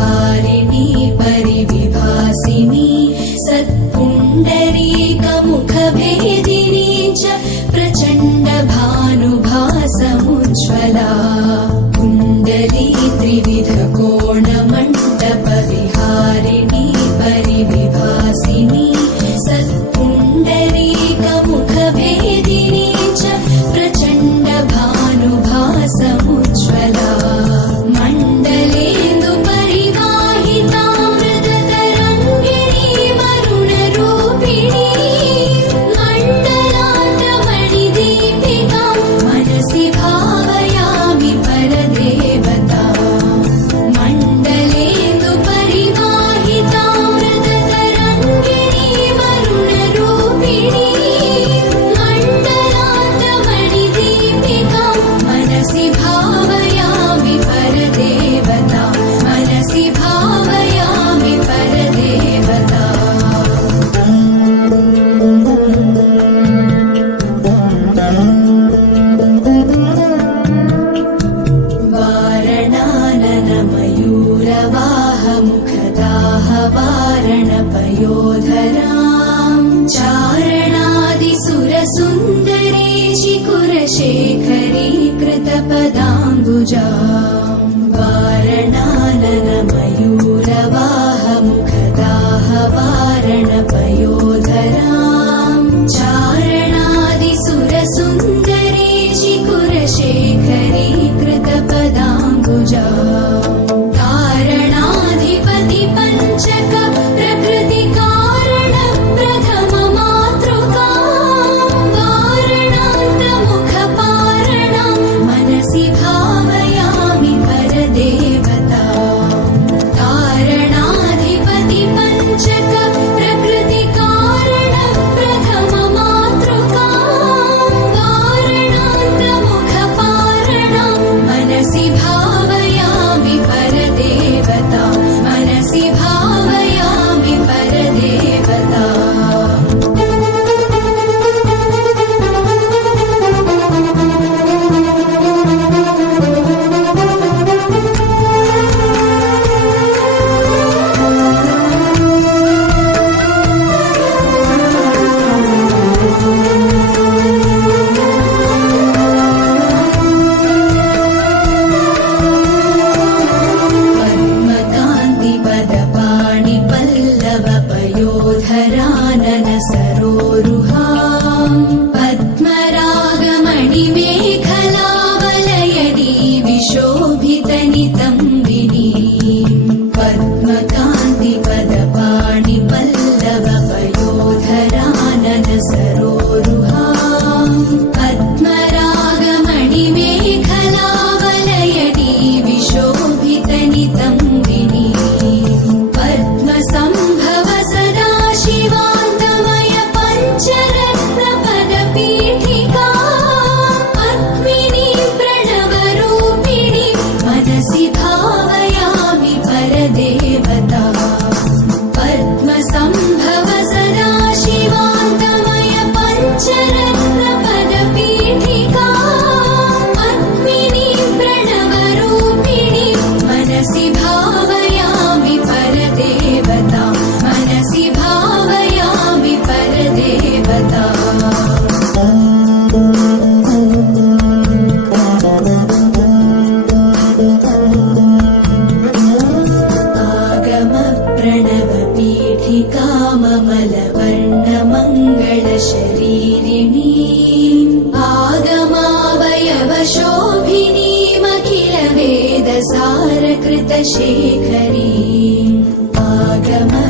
Hari मुखदाहवारणपयोधरां चारणादिसुरसुन्दरी शिखुरशेखरीकृतपदाम्बुजा Permítame. वेदसारकृतशेखरी Agam